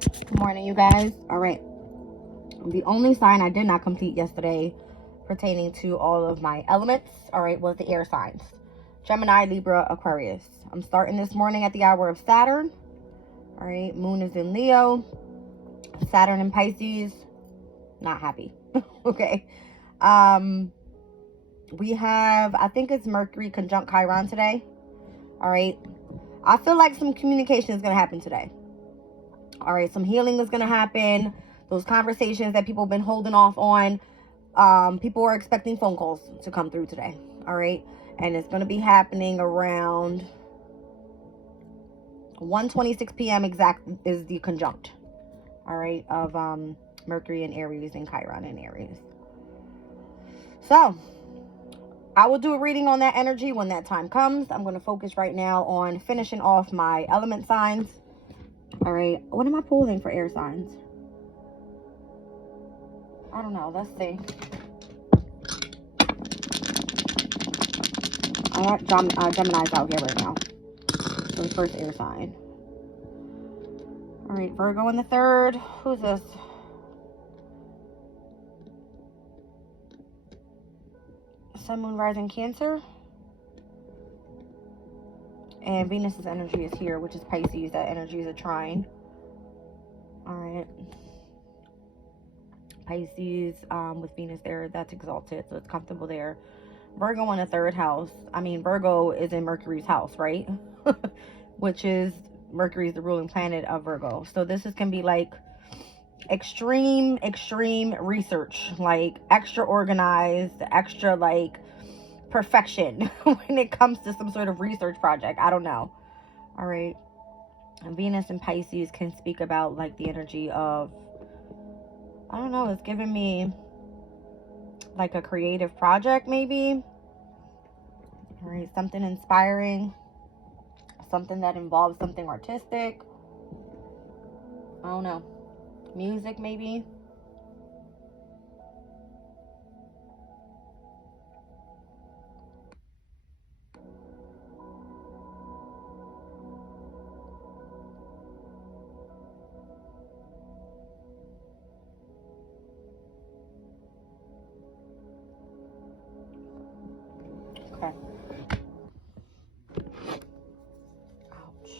Good morning, you guys. All right. The only sign I did not complete yesterday pertaining to all of my elements, all right, was the air signs. Gemini, Libra, Aquarius. I'm starting this morning at the hour of Saturn. All right. Moon is in Leo. Saturn in Pisces. Not happy. Okay. We have, I think it's Mercury conjunct Chiron today. All right. I feel like some communication is going to happen today. All right. Some healing is going to happen. Those conversations that people have been holding off on. People are expecting phone calls to come through today. All right. And it's going to be happening around 1:26 p.m. exact is the conjunct. All right. Of Mercury in Aries and Chiron in Aries. So I will do a reading on that energy when that time comes. I'm going to focus right now on finishing off my element signs. All right. What am I pulling for air signs? I don't know. Let's see. I got Gemini's out here right now. So the first air sign. All right. Virgo in the third. Who's this? Sun, Moon, Rising, Cancer. And Venus's energy is here, which is Pisces. That energy is a trine. All right. Pisces with Venus there, that's exalted, so it's comfortable there. Virgo in the third house. I mean, Virgo is in Mercury's house, right? Which is, Mercury is the ruling planet of Virgo. So this can be like extreme research, like extra organized, extra like perfection when it comes to some sort of research project. I don't know. All right. And Venus and Pisces can speak about like the energy of, I don't know, it's giving me like a creative project maybe. All right, something inspiring, something that involves something artistic. I don't know, music maybe. Okay. Ouch.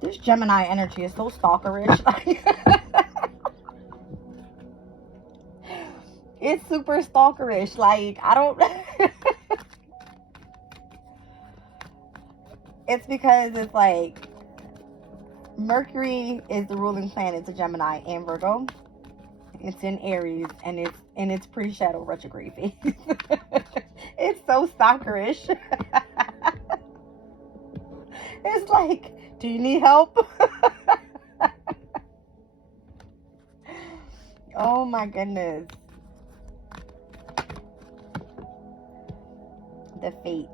This Gemini energy is so stalkerish. It's super stalkerish. Like, I don't... It's because it's like Mercury is the ruling planet to Gemini and Virgo. It's in Aries and it's in its pre-shadow retrograde phase. It's so stalkerish. It's like, do you need help? Oh my goodness. The fates.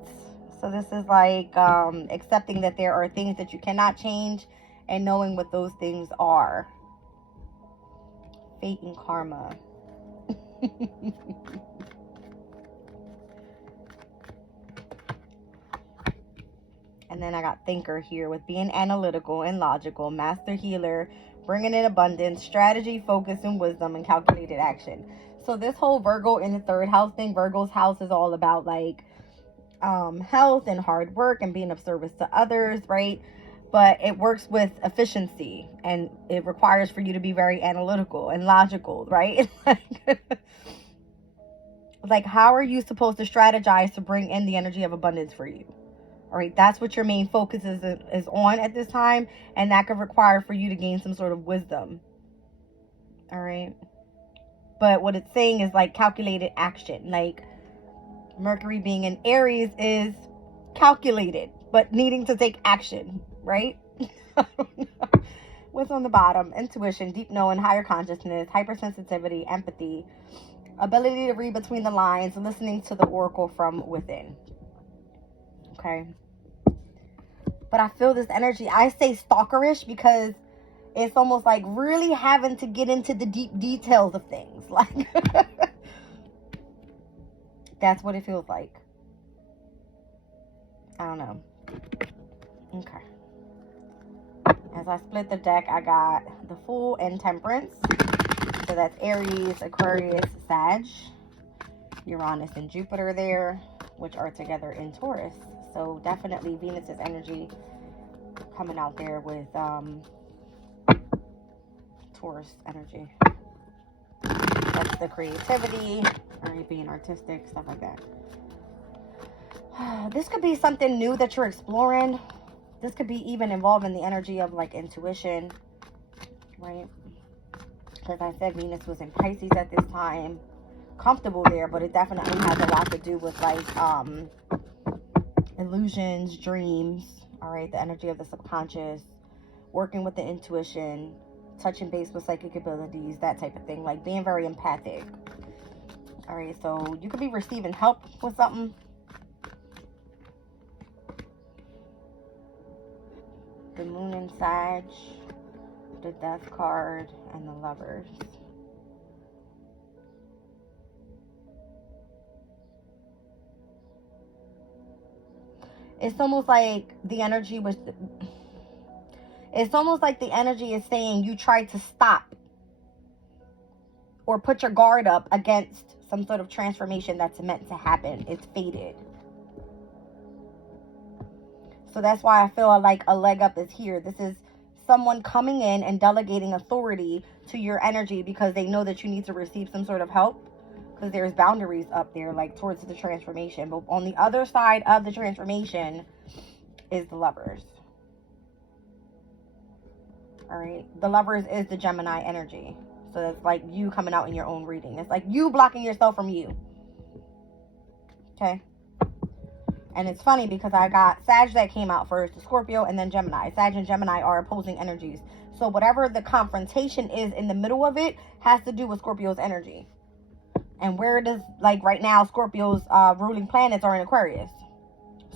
So this is like accepting that there are things that you cannot change and knowing what those things are. Fate and karma. And then I got thinker here with being analytical and logical, master healer, bringing in abundance, strategy, focus, and wisdom, and calculated action. So this whole Virgo in the third house thing, Virgo's house is all about like health and hard work and being of service to others, right? But it works with efficiency and it requires for you to be very analytical and logical, right? Like how are you supposed to strategize to bring in the energy of abundance for you? All right, that's what your main focus is on at this time, and that could require for you to gain some sort of wisdom. All right, but what it's saying is like calculated action. Like Mercury being in Aries is calculated, but needing to take action, right? What's on the bottom? Intuition, deep knowing, higher consciousness, hypersensitivity, empathy, ability to read between the lines, listening to the oracle from within. Okay. But I feel this energy. I say stalkerish because It's almost like really having to get into the deep details of things. Like, that's what it feels like. I don't know. Okay. As I split the deck, I got the Fool and Temperance. So that's Aries, Aquarius, Sag, Uranus, and Jupiter there, which are together in Taurus. So definitely Venus's energy coming out there with Taurus energy. That's the creativity, right? Being artistic, stuff like that. This could be something new that you're exploring. This could be even involving the energy of like intuition, right? Because I said Venus was in Pisces at this time. Comfortable there, but it definitely has a lot to do with like illusions, dreams, all right? The energy of the subconscious, working with the intuition, touching base with psychic abilities, that type of thing. Like being very empathic. All right, so you could be receiving help with something. The Moon and Sag, the Death card, and the Lovers. It's almost like the energy was... It's almost like the energy is saying you tried to stop or put your guard up against some sort of transformation that's meant to happen. It's fated. So that's why I feel like a leg up is here. This is someone coming in and delegating authority to your energy because they know that you need to receive some sort of help. Because there's boundaries up there, like towards the transformation. But on the other side of the transformation is the Lovers. All right. The Lovers is the Gemini energy. So that's like you coming out in your own reading. It's like you blocking yourself from you. Okay. And it's funny because I got Sag that came out first, the Scorpio, and then Gemini. Sag and Gemini are opposing energies. So whatever the confrontation is in the middle of it has to do with Scorpio's energy. And where it is, like right now, Scorpio's ruling planets are in Aquarius.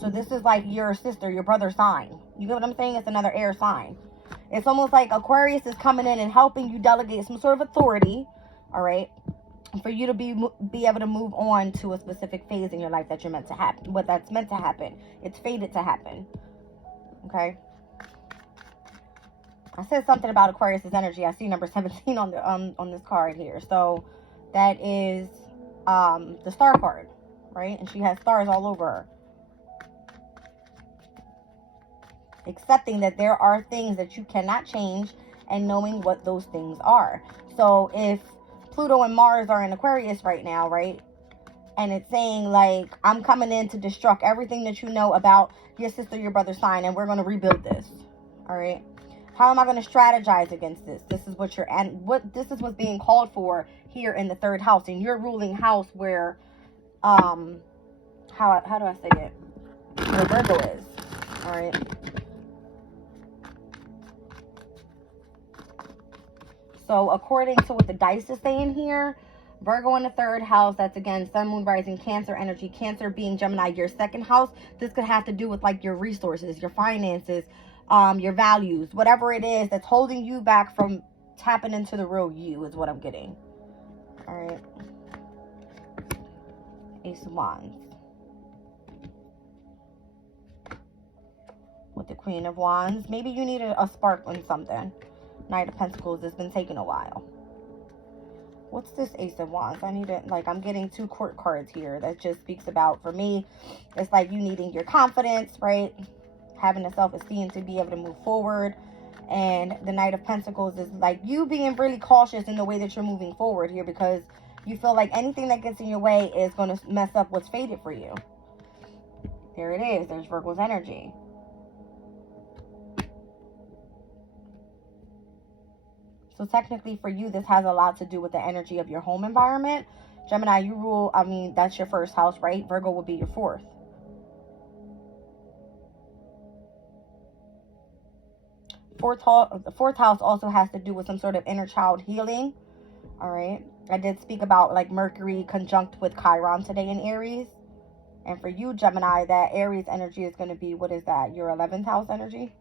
So this is like your sister, your brother's sign. You get what I'm saying? It's another air sign. It's almost like Aquarius is coming in and helping you delegate some sort of authority, all right, for you to be able to move on to a specific phase in your life that you're meant to happen. What that's meant to happen. It's fated to happen. Okay. I said something about Aquarius's energy. I see number 17 on the on this card here. So that is the star card, right? And she has stars all over her. Accepting that there are things that you cannot change and knowing what those things are. So if Pluto and Mars are in Aquarius right now, right? And it's saying like, I'm coming in to destruct everything that you know about your sister, your brother's sign, and we're going to rebuild this. All right. How am I going to strategize against this? This is what you're, and this is what's being called for here in the third house, in your ruling house where, how do I say it? Where Virgo is. All right. So according to what the dice is saying here, Virgo in the third house, that's again Sun, Moon, Rising, Cancer energy. Cancer being Gemini, your second house. This could have to do with like your resources, your finances, your values, whatever it is that's holding you back from tapping into the real you is what I'm getting. All right. Ace of Wands. With the Queen of Wands. Maybe you need a spark on something. Knight of Pentacles. It's been taking a while. What's this Ace of Wands? I need it. Like, I'm getting 2 court cards here. That just speaks about, for me, it's like you needing your confidence, right? Having the self-esteem to be able to move forward. And the Knight of Pentacles is like you being really cautious in the way that you're moving forward here, because you feel like anything that gets in your way is going to mess up what's fated for you. There it is. There's Virgo's energy. So technically for you, this has a lot to do with the energy of your home environment. Gemini, you rule, I mean, that's your first house, right? Virgo will be your fourth. The fourth house also has to do with some sort of inner child healing. All right. I did speak about like Mercury conjunct with Chiron today in Aries. And for you, Gemini, that Aries energy is going to be, what is that? Your 11th house energy?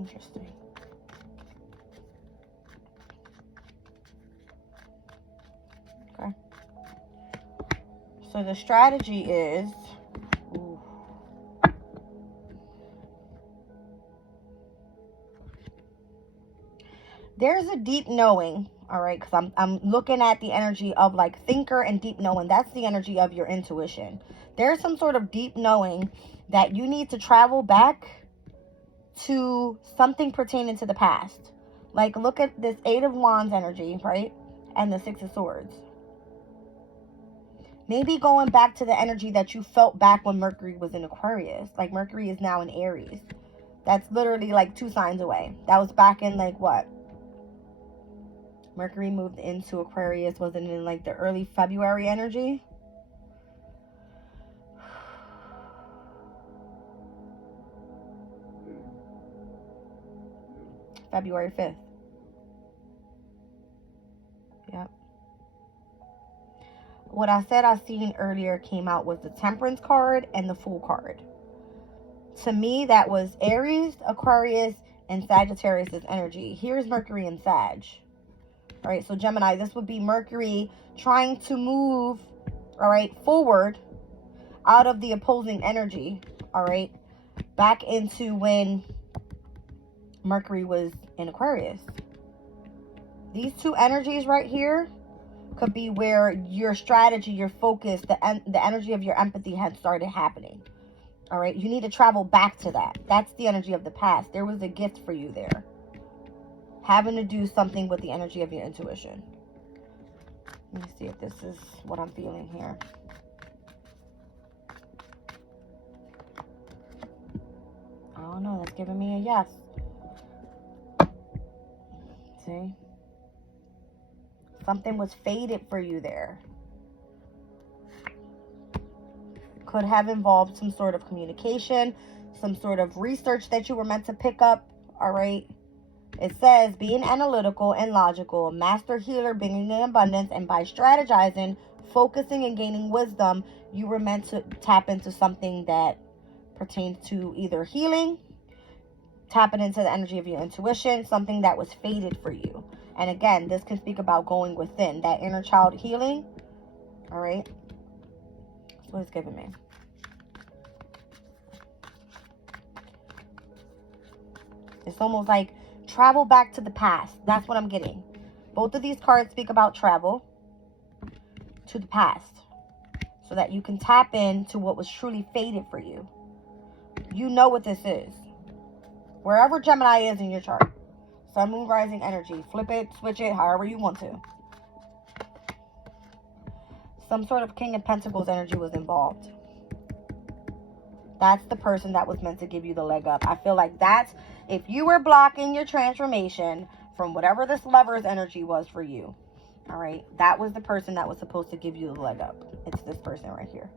Interesting. Okay. So the strategy is, ooh, there's a deep knowing, all right, because I'm looking at the energy of like thinker and deep knowing. That's the energy of your intuition. There's some sort of deep knowing that you need to travel back to something pertaining to the past. Like, look at this 8 of Wands energy, right? And the 6 of Swords. Maybe going back to the energy that you felt back when Mercury was in Aquarius. Like, Mercury is now in Aries. That's literally like 2 signs away. That was back in like what? Mercury moved into Aquarius, wasn't in like the early February energy? February 5th. Yep. What I said I seen earlier came out was the Temperance card and the Fool card. To me, that was Aries, Aquarius, and Sagittarius' energy. Here's Mercury and Sag. All right, so Gemini, this would be Mercury trying to move, all right, forward out of the opposing energy, all right, back into when Mercury was in Aquarius. These 2 energies right here could be where your strategy, your focus, the energy of your empathy had started happening. All right, you need to travel back to that. That's the energy of the past. There was a gift for you there. Having to do something with the energy of your intuition. Let me see if this is what I'm feeling here. I don't know. That's giving me a yes. See? Something was fated for you there. Could have involved some sort of communication, some sort of research that you were meant to pick up. All right. It says, being analytical and logical, master healer, bringing in abundance, and by strategizing, focusing, and gaining wisdom, you were meant to tap into something that pertains to either healing, tapping into the energy of your intuition, something that was fated for you. And again, this can speak about going within, that inner child healing. All right. That's what it's giving me. It's almost like travel back to the past. That's what I'm getting. Both of these cards speak about travel to the past so that you can tap into what was truly fated for you. You know what this is. Wherever Gemini is in your chart. Sun, Moon, Rising energy. Flip it, switch it, however you want to. Some sort of King of Pentacles energy was involved. That's the person that was meant to give you the leg up. I feel like that's, if you were blocking your transformation from whatever this Lover's energy was for you, all right, that was the person that was supposed to give you the leg up. It's this person right here.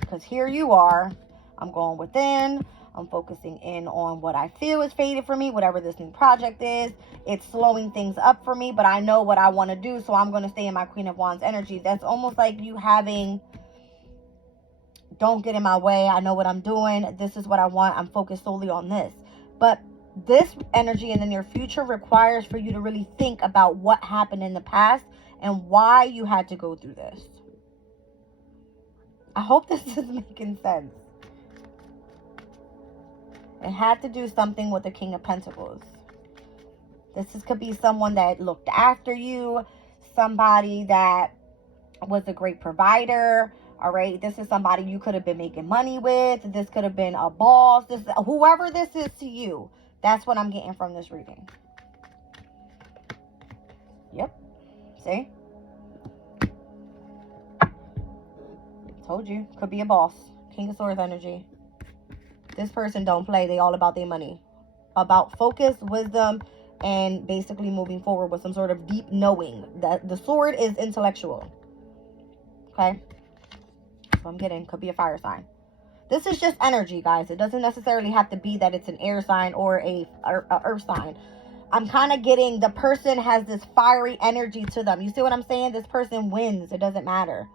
Because here you are. I'm going within. I'm focusing in on what I feel is fated for me, whatever this new project is. It's slowing things up for me, but I know what I want to do, so I'm going to stay in my Queen of Wands energy. That's almost like you having, don't get in my way. I know what I'm doing. This is what I want. I'm focused solely on this. But this energy in the near future requires for you to really think about what happened in the past and why you had to go through this. I hope this is making sense. It had to do something with the King of Pentacles. Could be someone that looked after you, somebody that was a great provider. All right, this is somebody you could have been making money with. This could have been a boss. Whoever this is to you, that's what I'm getting from this reading. Yep. See? Told you. Could be a boss. King of Swords energy. This person don't play. They all about their money. About focus, wisdom, and basically moving forward with some sort of deep knowing. That the sword is intellectual. Okay? So I'm getting, could be a fire sign. This is just energy, guys. It doesn't necessarily have to be that it's an air sign or a earth sign. I'm kind of getting the person has this fiery energy to them. You see what I'm saying? This person wins. It doesn't matter.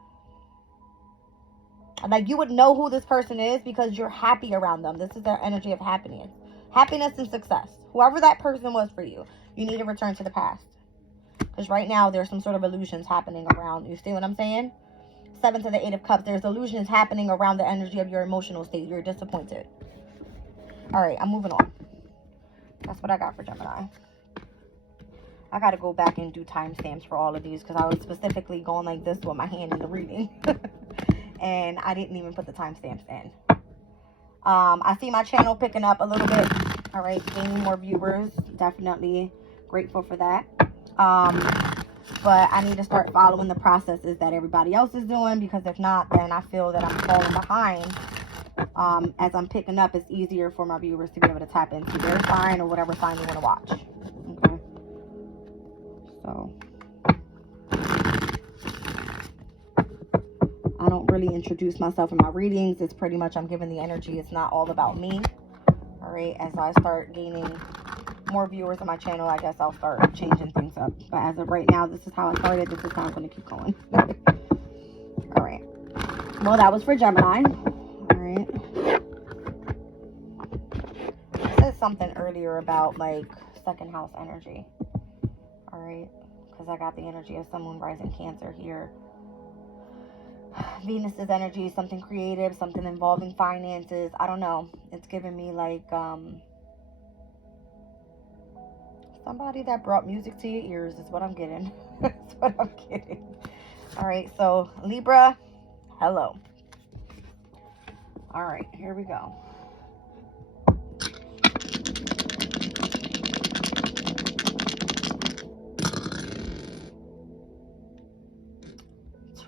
Like, you would know who this person is because you're happy around them. This is their energy of happiness. Happiness and success. Whoever that person was for you, you need to return to the past. Because right now, there's some sort of illusions happening around. You see what I'm saying? 7 to the 8 of Cups. There's illusions happening around the energy of your emotional state. You're disappointed. All right, I'm moving on. That's what I got for Gemini. I got to go back and do timestamps for all of these because I was specifically going like this with my hand in the reading. And I didn't even put the timestamps in. I see my channel picking up a little bit. All right, gaining more viewers. Definitely grateful for that. But I need to start following the processes that everybody else is doing, because if not, then I feel that I'm falling behind. As I'm picking up, it's easier for my viewers to be able to tap into their sign or whatever sign you want to watch. Okay. So I don't really introduce myself in my readings. It's pretty much I'm giving the energy. It's not all about me. All right. As I start gaining more viewers on my channel, I guess I'll start changing things up. But as of right now, this is how I started. This is how I'm going to keep going. All right. Well, that was for Gemini. All right. I said something earlier about like second house energy. All right. Because I got the energy of Sun, Moon, Rising, Cancer here. Venus's energy, something creative, something involving finances. I don't know. It's giving me like somebody that brought music to your ears is what I'm getting. That's what I'm getting. All right, so Libra, hello. All right, here we go.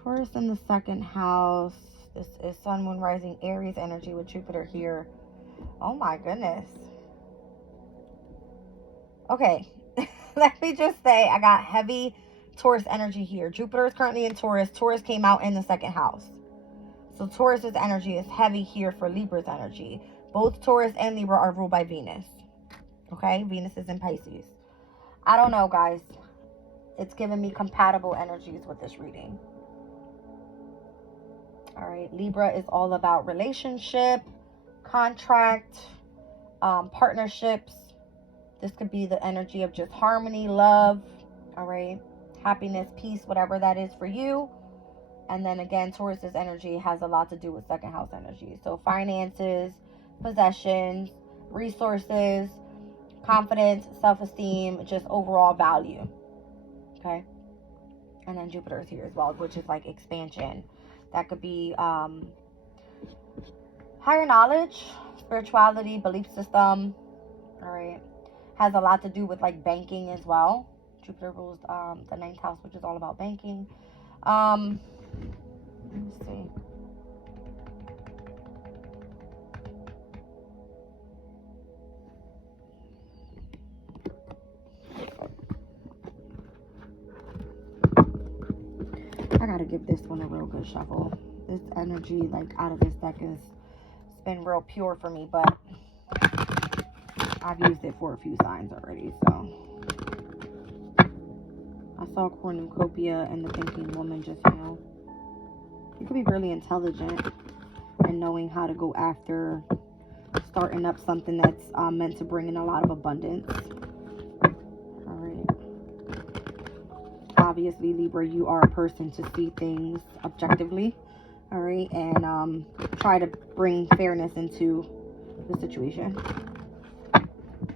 Taurus in the second house. This is Sun, Moon, Rising, Aries energy with Jupiter here. Oh my goodness. Okay, let me just say I got heavy Taurus energy here. Jupiter is currently in Taurus. Taurus came out in the second house. So Taurus's energy is heavy here for Libra's energy. Both Taurus and Libra are ruled by Venus. Okay, Venus is in Pisces. I don't know, guys. It's giving me compatible energies with this reading. All right, Libra is all about relationship, contract, partnerships. This could be the energy of just harmony, love, all right, happiness, peace, whatever that is for you. And then again, Taurus's energy has a lot to do with second house energy. So finances, possessions, resources, confidence, self-esteem, just overall value. Okay. And then Jupiter is here as well, which is like expansion. That could be higher knowledge, spirituality, belief system. All right. Has a lot to do with like banking as well. Jupiter rules the 9th house, which is all about banking. Let me see. I gotta give this one a real good shuffle. This energy, like, out of this deck is, it's been real pure for me, but I've used it for a few signs already, so. I saw cornucopia and the thinking woman just now. You could be really intelligent and knowing how to go after starting up something that's meant to bring in a lot of abundance. All right. Obviously, Libra, you are a person to see things objectively. All right. And try to bring fairness into the situation.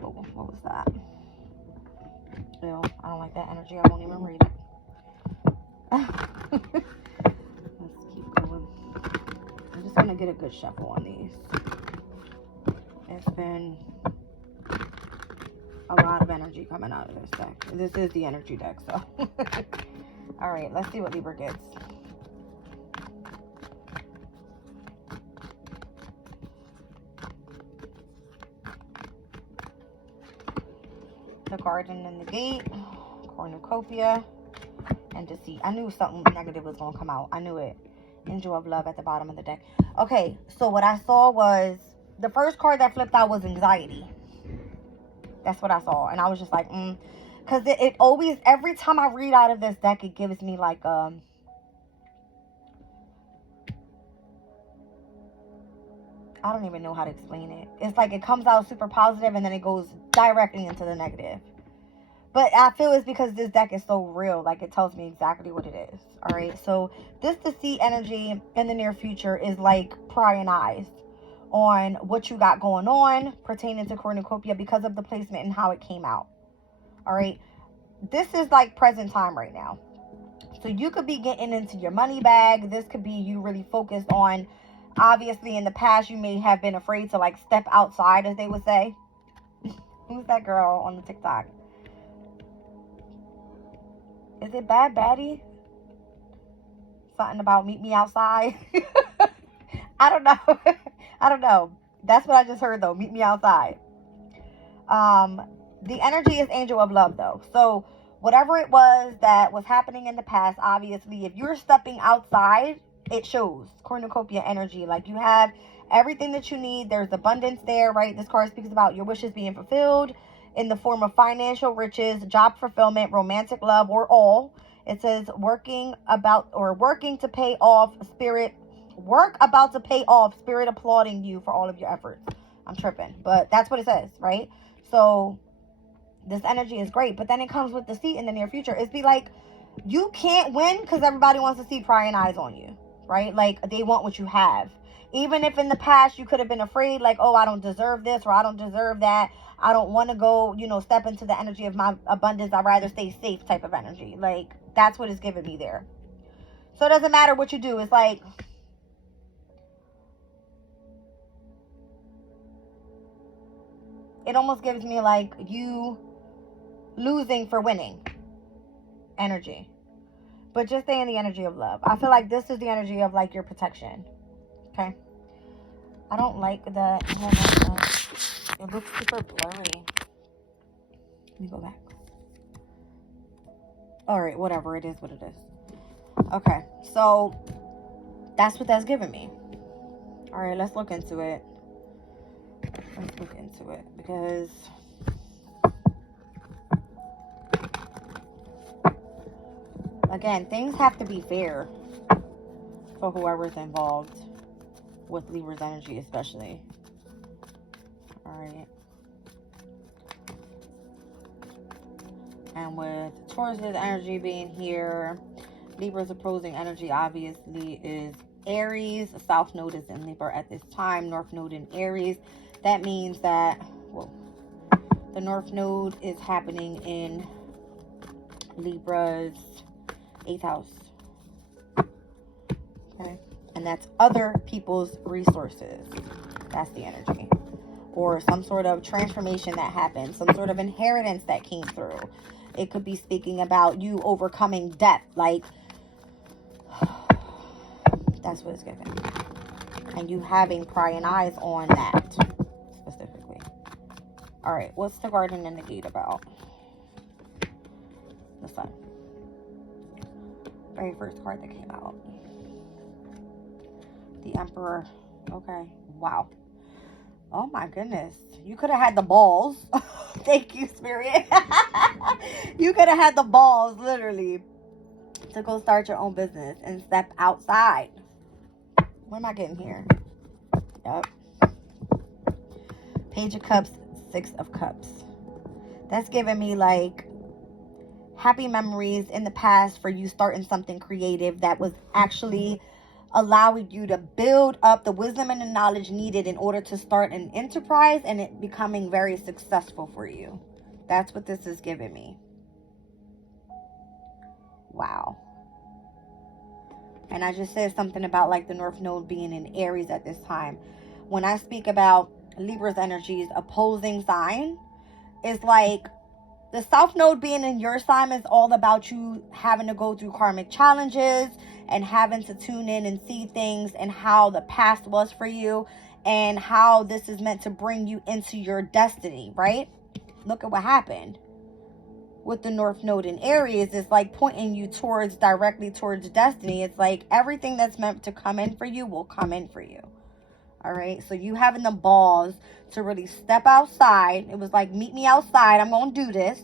Oh, what was that? Ew, I don't like that energy. I won't even read it. Let's keep going. I'm just going to get a good shuffle on these. It's been a lot of energy coming out of this deck. This is the energy deck, so. All right, let's see what Libra gets. The garden and the gate, cornucopia, and deceit. I knew something negative was going to come out. I knew it. Angel of love at the bottom of the deck. Okay, so what I saw was, the first card that flipped out was anxiety. That's what I saw. And I was just like, because it always, every time I read out of this deck, it gives me like, I don't even know how to explain it. It's like it comes out super positive and then it goes directly into the negative. But I feel it's because this deck is so real. Like, it tells me exactly what it is. All right. So this deceit energy in the near future is like prying eyes on what you got going on pertaining to cornucopia because of the placement and how it came out. All right. This is like present time right now. So you could be getting into your money bag. This could be you really focused on, obviously in the past, you may have been afraid to like step outside, as they would say. Who's that girl on the TikTok? Is it Bad Baddie? Something about meet me outside. I don't know. I don't know. That's what I just heard though. Meet me outside. The energy is angel of love though. So whatever it was that was happening in the past, obviously, if you're stepping outside, it shows cornucopia energy. Like, you have everything that you need. There's abundance there, right? This card speaks about your wishes being fulfilled in the form of financial riches, job fulfillment, romantic love, or all. It says working to pay off, spirit applauding you for all of your efforts. I'm tripping, but that's what it says, right? So this energy is great, but then it comes with deceit in the near future. It's be like, you can't win because everybody wants to see prying eyes on you, right? Like, they want what you have. Even if in the past you could have been afraid, like, oh, I don't deserve this or I don't deserve that. I don't want to go, step into the energy of my abundance. I'd rather stay safe type of energy. Like, that's what it's giving me there. So it doesn't matter what you do. It's like, it almost gives me like you losing for winning energy. But just stay in the energy of love. I feel like this is the energy of like your protection. Okay. I don't like that. It looks super blurry. Let me go back. All right, whatever. It is what it is. Okay, so that's what that's giving me. All right, let's look into it. Because again, things have to be fair for whoever's involved with Libra's energy, especially. All right. And with Taurus's energy being here, Libra's opposing energy obviously is Aries. South Node is in Libra at this time. North Node in Aries. That means that, well, the North Node is happening in Libra's 8th house. Okay. And that's other people's resources. That's the energy. Or some sort of transformation that happened. Some sort of inheritance that came through. It could be speaking about you overcoming death. Like, that's what it's giving. And you having prying eyes on that specifically. All right. What's the Garden and the Gate about? The Sun. Very first card that came out. The Emperor. Okay. Wow. Oh my goodness. You could have had the balls. Thank you, Spirit. You could have had the balls, literally, to go start your own business and step outside. What am I getting here? Yep. Page of Cups, Six of Cups. That's giving me like happy memories in the past for you starting something creative that was actually allowing you to build up the wisdom and the knowledge needed in order to start an enterprise and it becoming very successful for you. That's what this is giving me. Wow. And I just said something about like the North Node being in Aries at this time. When I speak about Libra's energies opposing sign, it's like the South Node being in your sign is all about you having to go through karmic challenges and having to tune in and see things and how the past was for you and how this is meant to bring you into your destiny, right? Look at what happened with the North Node in Aries. It's like pointing you directly towards destiny. It's like everything that's meant to come in for you will come in for you. All right. So you having the balls to really step outside. It was like, meet me outside. I'm going to do this.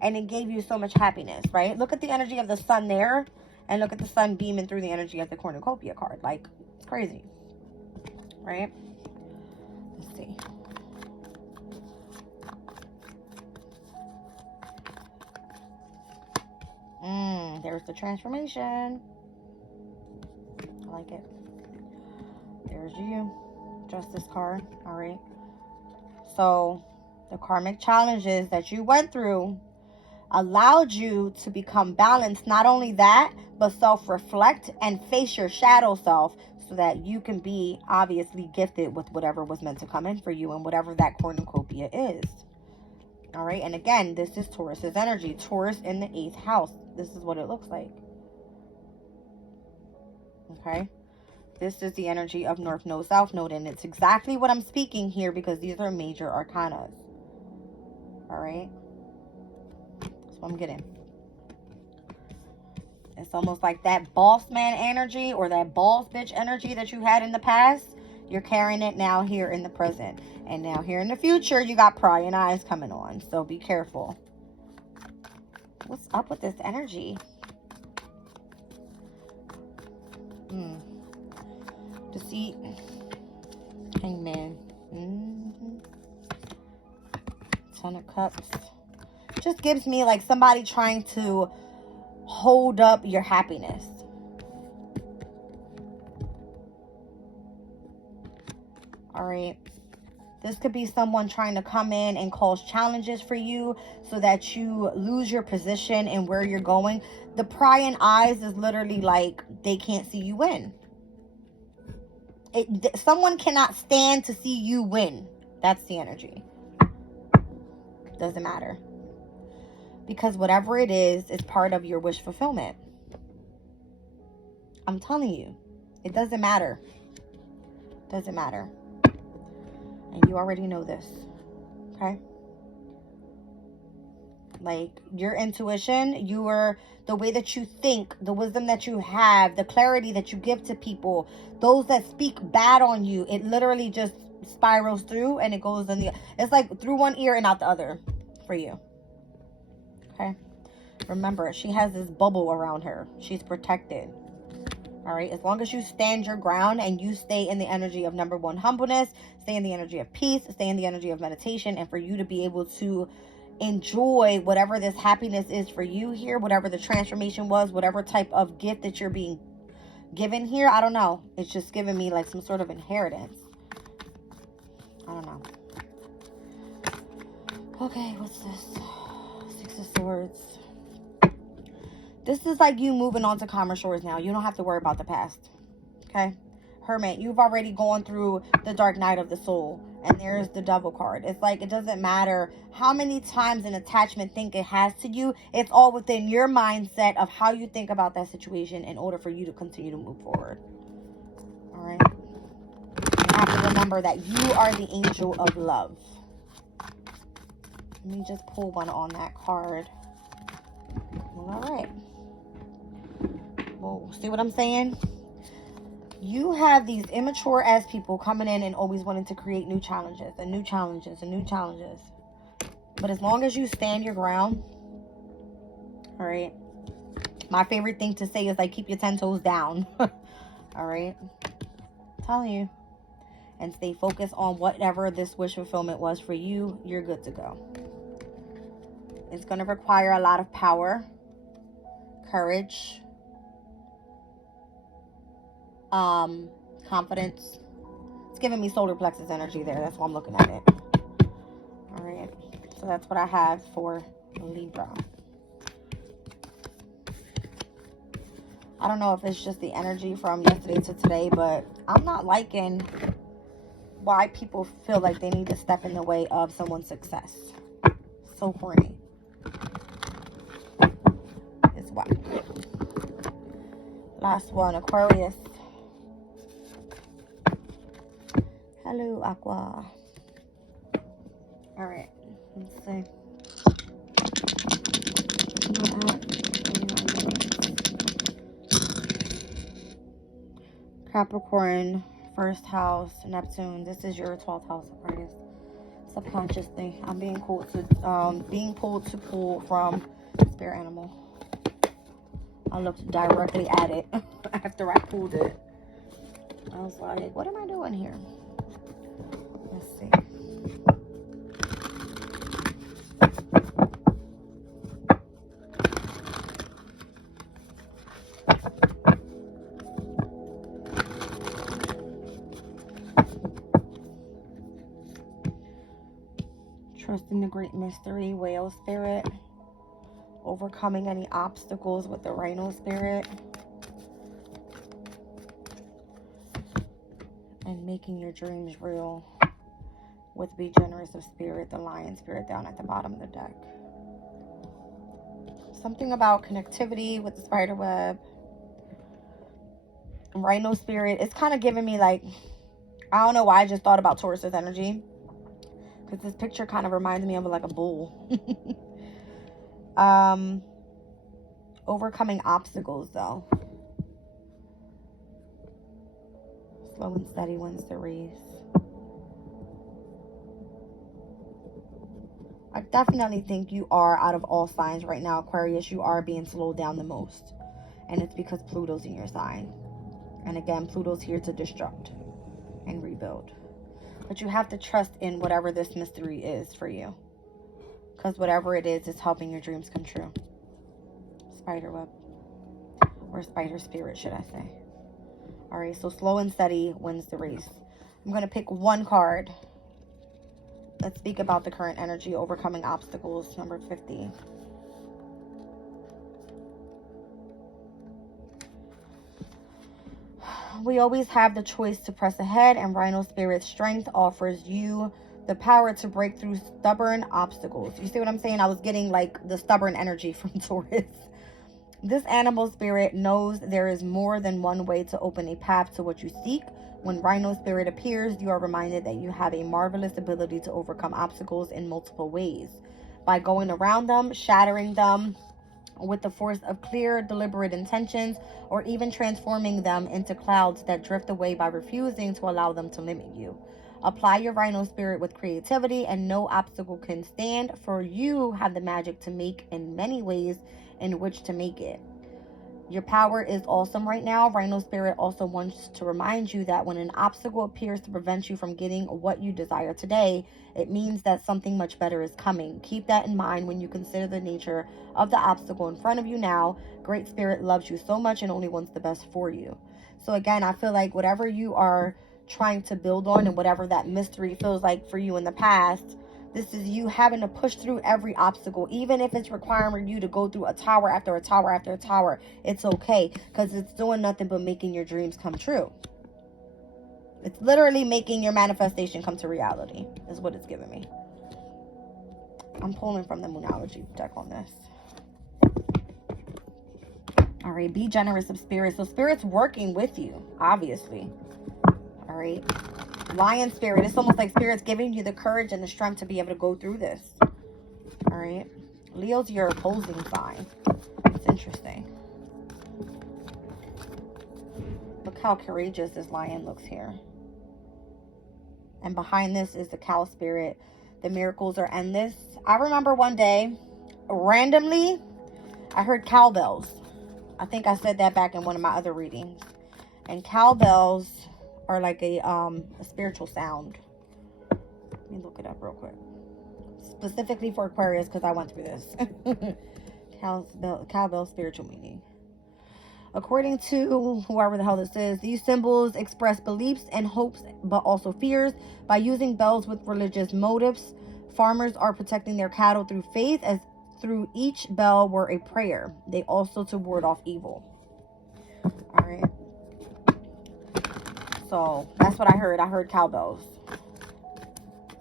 And it gave you so much happiness, right? Look at the energy of the sun there. And look at the sun beaming through the energy of the cornucopia card. Like, it's crazy. Right? Let's see. There's the transformation. I like it. There's you. Justice card. All right. So the karmic challenges that you went through allowed you to become balanced. Not only that, but self-reflect and face your shadow self so that you can be obviously gifted with whatever was meant to come in for you and whatever that cornucopia is. All right. And again, this is Taurus's energy. Taurus in the 8th house. This is what it looks like. Okay. This is the energy of North Node, South Node. And it's exactly what I'm speaking here because these are major arcanas. All right. That's what I'm getting. It's almost like that boss man energy or that boss bitch energy that you had in the past. You're carrying it now here in the present. And now here in the future, you got prying eyes coming on. So be careful. What's up with this energy? Deceit. Hangman. Ton of Cups. Just gives me like somebody trying to hold up your happiness. All right. This could be someone trying to come in and cause challenges for you so that you lose your position and where you're going. The prying eyes is literally like they can't see you win. Someone cannot stand to see you win. That's the energy. Doesn't matter. Because whatever it is part of your wish fulfillment. I'm telling you. It doesn't matter. Doesn't matter. And you already know this. Okay? Like, your intuition, the way that you think, the wisdom that you have, the clarity that you give to people, those that speak bad on you, it literally just spirals through and it goes in it's like through one ear and out the other for you. Okay? Remember, she has this bubble around her. She's protected. All right? As long as you stand your ground and you stay in the energy of number one, humbleness, stay in the energy of peace, stay in the energy of meditation, and for you to be able to enjoy whatever this happiness is for you here, whatever the transformation was, whatever type of gift that you're being given here. I don't know. It's just giving me like some sort of inheritance. I don't know. Okay, what's this? 6 of Swords. This is like you moving on to calmer shores now. You don't have to worry about the past. Okay? Hermit, you've already gone through the dark night of the soul. And there's the Devil card. It's like it doesn't matter how many times an attachment think it has to you. It's all within your mindset of how you think about that situation in order for you to continue to move forward. All right? You have to remember that you are the angel of love. Let me just pull one on that card. All right. Whoa, see what I'm saying? You have these immature ass people coming in and always wanting to create new challenges and new challenges and new challenges. But as long as you stand your ground, all right? My favorite thing to say is like keep your 10 toes down. All right? I'm telling you. And stay focused on whatever this wish fulfillment was for you. You're good to go. It's going to require a lot of power, courage, confidence. It's giving me solar plexus energy there. That's why I'm looking at it. All right. So that's what I have for Libra. I don't know if it's just the energy from yesterday to today, but I'm not liking why people feel like they need to step in the way of someone's success. So corny. It's why. Last one, Aquarius. Hello, Aqua. All right, let's see. Capricorn, first house, Neptune. This is your 12th house, Aquarius. Subconsciously, I'm being pulled to pull from spirit animal. I looked directly at it after I pulled it. I was like, what am I doing here? Let's see. Trusting the great mystery, whale spirit. Overcoming any obstacles with the rhino spirit. And making your dreams real with Be Generous of Spirit, the lion spirit down at the bottom of the deck. Something about connectivity with the spider web. Rhino spirit. It's kind of giving me like, I don't know why I just thought about Taurus's energy. Because this picture kind of reminds me of like a bull. Overcoming obstacles though. Slow and steady wins the race. I definitely think you are, out of all signs right now, Aquarius, you are being slowed down the most. And it's because Pluto's in your sign. And again, Pluto's here to destruct and rebuild. But you have to trust in whatever this mystery is for you. Because whatever it is helping your dreams come true. Spider web. Or spider spirit, should I say. Alright, so slow and steady wins the race. I'm going to pick one card. Let's speak about the current energy, overcoming obstacles, number 50. We always have the choice to press ahead, and Rhino Spirit's strength offers you the power to break through stubborn obstacles. You see what I'm saying? I was getting like the stubborn energy from Taurus. This animal spirit knows there is more than one way to open a path to what you seek. When Rhino Spirit appears, you are reminded that you have a marvelous ability to overcome obstacles in multiple ways. By going around them, shattering them with the force of clear, deliberate intentions, or even transforming them into clouds that drift away by refusing to allow them to limit you. Apply your Rhino Spirit with creativity, and no obstacle can stand, for you have the magic to make in many ways in which to make it. Your power is awesome right now. Rhino Spirit also wants to remind you that when an obstacle appears to prevent you from getting what you desire today, it means that something much better is coming. Keep that in mind when you consider the nature of the obstacle in front of you now. Great Spirit loves you so much and only wants the best for you. So again, I feel like whatever you are trying to build on and whatever that mystery feels like for you in the past, this is you having to push through every obstacle, even if it's requiring you to go through a tower after a tower after a tower. It's okay, because it's doing nothing but making your dreams come true. It's literally making your manifestation come to reality, is what it's giving me. I'm pulling from the Moonology deck on this. All right, Be Generous of Spirit. So Spirit's working with you, obviously. All right. Lion Spirit. It's almost like Spirit's giving you the courage and the strength to be able to go through this. All right. Leo's your opposing sign. It's interesting. Look how courageous this lion looks here. And behind this is the cow spirit. The miracles are endless. I remember one day, randomly, I heard cowbells. I think I said that back in one of my other readings. And cowbells are like a spiritual sound. Let me look it up real quick. Specifically for Aquarius, because I went through this. Cowbell spiritual meaning. According to whoever the hell this is, these symbols express beliefs and hopes, but also fears. By using bells with religious motives, farmers are protecting their cattle through faith, as through each bell were a prayer. They also to ward off evil. All right. So that's what I heard. I heard cowbells.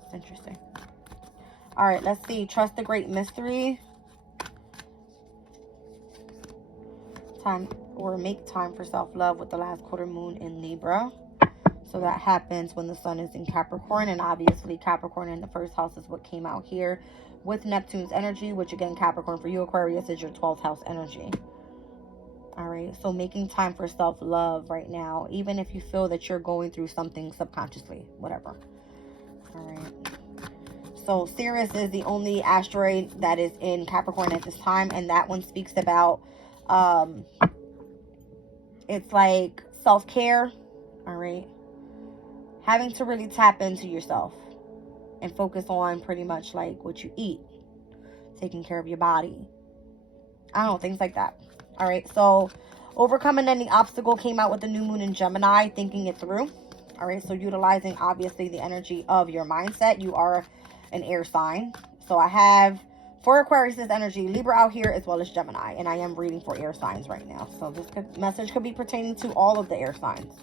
It's interesting. All right, let's see. Trust the great mystery. Time or make time for self-love with the last quarter moon in Libra. So that happens when the sun is in Capricorn, and obviously Capricorn in the first house is what came out here with Neptune's energy, which again, Capricorn for you, Aquarius, is your 12th house energy. All right, so making time for self-love right now, even if you feel that you're going through something subconsciously, whatever. All right. So Sirius is the only asteroid that is in Capricorn at this time, and that one speaks about, it's like self-care, all right? Having to really tap into yourself, and focus on pretty much like what you eat, taking care of your body. I don't know, things like that. All right, so overcoming any obstacle came out with the new moon in Gemini, thinking it through. All right, so utilizing obviously the energy of your mindset. You are an air sign. So I have for Aquarius energy, Libra out here as well as Gemini. And I am reading for air signs right now. So this message could be pertaining to all of the air signs.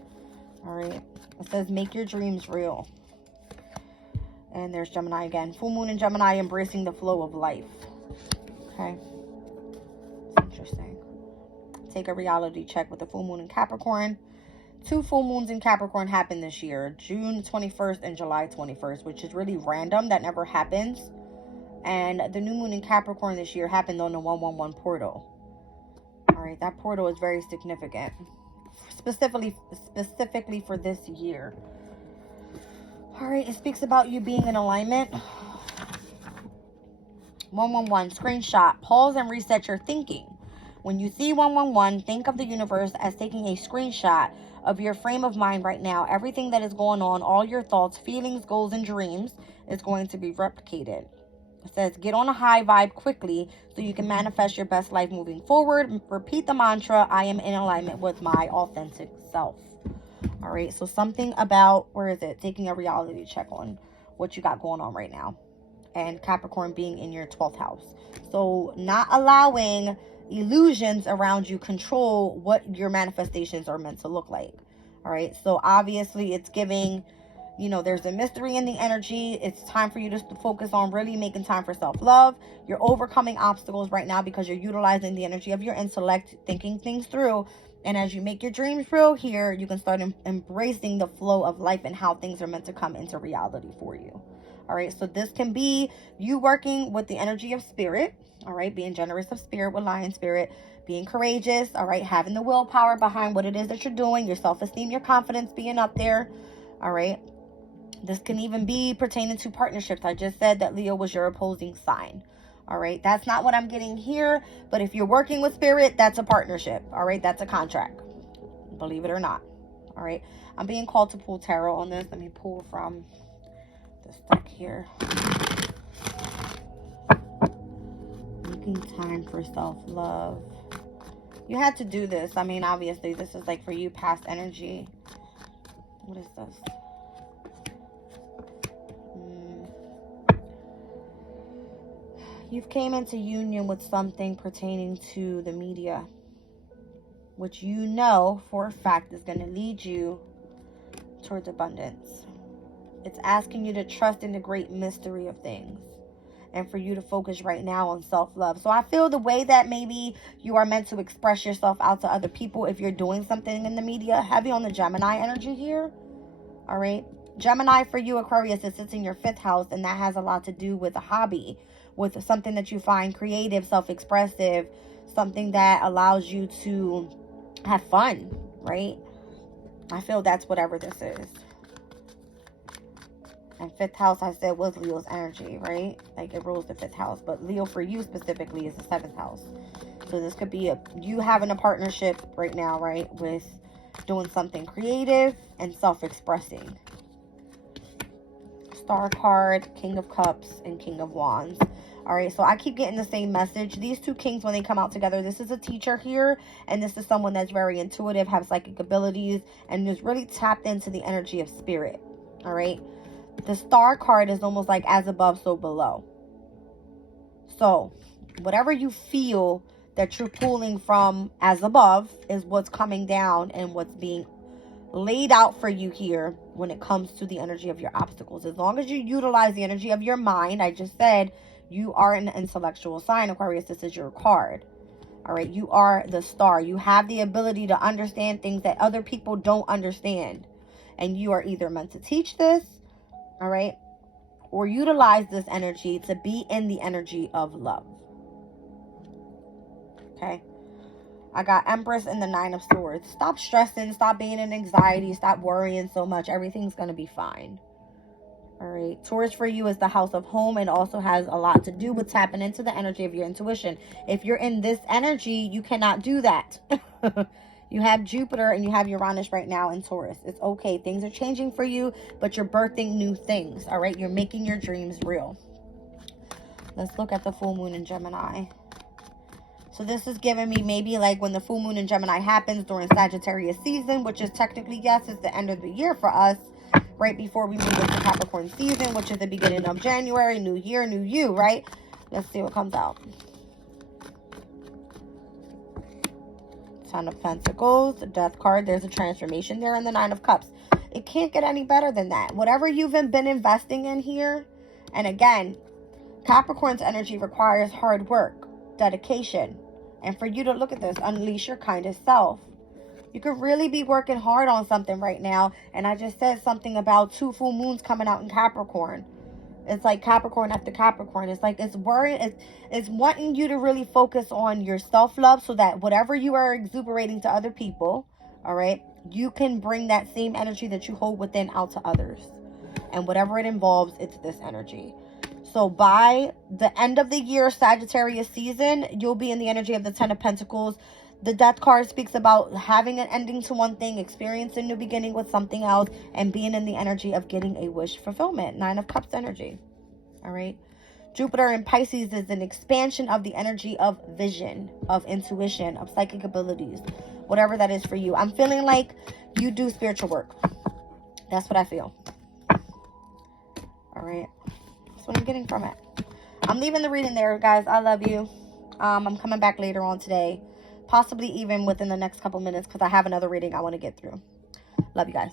All right, it says make your dreams real. And there's Gemini again. Full moon in Gemini, embracing the flow of life. Okay. Interesting. Take a reality check with the full moon in Capricorn. 2 full moons in Capricorn happened this year, June 21st and July 21st, which is really random. That never happens. And the new moon in Capricorn this year happened on the 111 portal. All right, that portal is very significant, specifically for this year. All right, it speaks about you being in alignment. 111, screenshot, pause and reset your thinking. When you see 111, think of the universe as taking a screenshot of your frame of mind right now. Everything that is going on, all your thoughts, feelings, goals, and dreams is going to be replicated. It says, get on a high vibe quickly so you can manifest your best life moving forward. Repeat the mantra, I am in alignment with my authentic self. All right, so something about, where is it? Taking a reality check on what you got going on right now. And Capricorn being in your 12th house. So not allowing illusions around you control what your manifestations are meant to look like. All right, so obviously it's giving, you know, there's a mystery in the energy. It's time for you to focus on really making time for self-love. You're overcoming obstacles right now because you're utilizing the energy of your intellect, thinking things through. And as you make your dreams real here, you can start embracing the flow of life and how things are meant to come into reality for you. All right, so this can be you working with the energy of spirit. All right, being generous of spirit with lion spirit, being courageous. All right, having the willpower behind what it is that you're doing, your self-esteem, your confidence being up there. All right, this can even be pertaining to partnerships. I just said that Leo was your opposing sign. All right, that's not what I'm getting here. But if you're working with spirit, that's a partnership. All right, that's a contract. Believe it or not. All right, I'm being called to pull tarot on this. Let me pull from this deck here. Making time for self-love. You had to do this. I mean, obviously, this is like for you, past energy. What is this? You've came into union with something pertaining to the media, which you know for a fact is going to lead you towards abundance. It's asking you to trust in the great mystery of things and for you to focus right now on self-love. So I feel the way that maybe you are meant to express yourself out to other people if you're doing something in the media, heavy on the Gemini energy here. All right. Gemini for you, Aquarius, it sits in your 5th house, and that has a lot to do with a hobby, with something that you find creative, self-expressive, something that allows you to have fun, right? I feel that's whatever this is. And 5th house, I said, was Leo's energy, right? Like it rules the 5th house. But Leo for you specifically is the 7th house. So this could be you having a partnership right now, right? With doing something creative and self-expressing. Star card, King of Cups, and King of Wands. All right, so I keep getting the same message. These two kings, when they come out together, this is a teacher here, and this is someone that's very intuitive, has psychic abilities, and is really tapped into the energy of spirit. All right, the Star card is almost like as above, so below. So whatever you feel that you're pulling from as above is what's coming down and what's being laid out for you here when it comes to the energy of your obstacles. As long as you utilize the energy of your mind, I just said you are an intellectual sign, Aquarius. This is your card. All right, you are the star. You have the ability to understand things that other people don't understand, and you are either meant to teach this, all right, or utilize this energy to be in the energy of love. Okay, I got Empress and the 9 of Swords. Stop stressing. Stop being in anxiety. Stop worrying so much. Everything's going to be fine. All right. Taurus for you is the house of home. It also has a lot to do with tapping into the energy of your intuition. If you're in this energy, you cannot do that. You have Jupiter and you have Uranus right now in Taurus. It's okay. Things are changing for you, but you're birthing new things. All right. You're making your dreams real. Let's look at the full moon in Gemini. So this is giving me maybe like when the full moon in Gemini happens during Sagittarius season, which is technically, yes, it's the end of the year for us, right before we move into Capricorn season, which is the beginning of January, new year, new you, right? Let's see what comes out. Ten of Pentacles, the Death card. There's a transformation there in the Nine of Cups. It can't get any better than that. Whatever you've been investing in here, and again, Capricorn's energy requires hard work, dedication, and for you to look at this, unleash your kindest self. You could really be working hard on something right now, and I just said something about 2 full moons coming out in Capricorn. It's like Capricorn after Capricorn. It's like it's worrying. It's wanting you to really focus on your self-love so that whatever you are exuberating to other people, all right, you can bring that same energy that you hold within out to others. And whatever it involves, it's this energy. So by the end of the year, Sagittarius season, you'll be in the energy of the Ten of Pentacles. The Death card speaks about having an ending to one thing, experiencing a new beginning with something else, and being in the energy of getting a wish fulfillment. Nine of Cups energy. All right. Jupiter in Pisces is an expansion of the energy of vision, of intuition, of psychic abilities, whatever that is for you. I'm feeling like you do spiritual work. That's what I feel. All right. That's what I'm getting from it. I'm leaving the reading there, guys. I love you. I'm coming back later on today. Possibly even within the next couple minutes because I have another reading I want to get through. Love you guys.